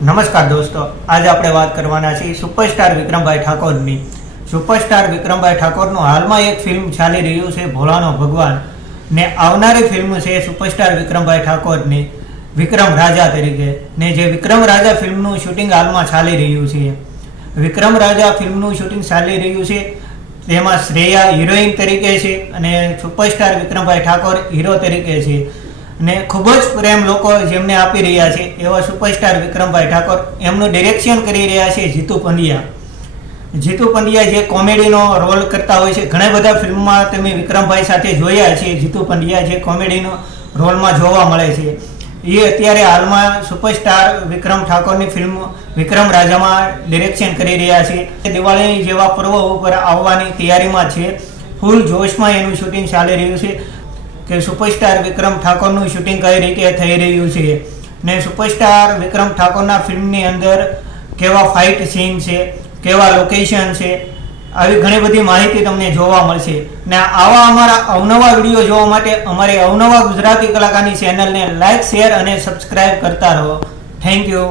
નમસ્કાર દોસ્તો, આજે આપણે વાત કરવાના છીએ સુપરસ્ટાર વિક્રમભાઈ ઠાકોરની. સુપરસ્ટાર વિક્રમભાઈ ઠાકોરનું હાલમાં એક ફિલ્મ ચાલી રહ્યું છે ભોળાનો ભગવાન, ને આવનારી ફિલ્મ છે સુપરસ્ટાર વિક્રમભાઈ ઠાકોરની વિક્રમ રાજા તરીકે. ને જે વિક્રમ રાજા ફિલ્મનું શૂટિંગ હાલમાં ચાલી રહ્યું છે. વિક્રમ રાજા ફિલ્મનું શૂટિંગ ચાલી રહ્યું છે, તેમાં શ્રેયા હિરોઈન તરીકે છે અને સુપરસ્ટાર વિક્રમભાઈ ઠાકોર હીરો તરીકે છે. ને ખૂબ જ પ્રેમ લોકો જેમને આપી રહ્યા છે એવા સુપરસ્ટાર વિક્રમભાઈ ઠાકોર. એમનું ડિરેક્શન કરી રહ્યા છે જીતુ પંડ્યા. જીતુ પંડ્યા જે કોમેડીનો રોલ કરતા હોય છે, ઘણા બધા ફિલ્મમાં તમે વિક્રમભાઈ સાથે જોયા છે. જીતુ પંડ્યા જે કોમેડીનો રોલમાં જોવા મળે છે, એ અત્યારે હાલમાં સુપરસ્ટાર વિક્રમ ઠાકોરની ફિલ્મ વિક્રમ રાજામાં ડિરેક્શન કરી રહ્યા છે. દિવાળી જેવા પર્વો ઉપર આવવાની તૈયારીમાં છે. ફૂલ જોશમાં એનું શૂટિંગ ચાલી રહ્યું છે કે સુપરસ્ટાર વિક્રમ ઠાકોરનું શૂટિંગ કઈ રીતે થઈ રહ્યું છે, ને સુપરસ્ટાર વિક્રમ ઠાકોરના ફિલ્મની અંદર કેવા ફાઇટ સીન છે, કેવા લોકેશન છે, આવી ઘણી બધી માહિતી તમને જોવા મળશે. ને આવા અમારા અવનવા વિડીયો જોવા માટે અમારી અવનવા ગુજરાતી કલાકારની ચેનલને લાઇક, શેર અને સબસ્ક્રાઇબ કરતા રહો. Thank you.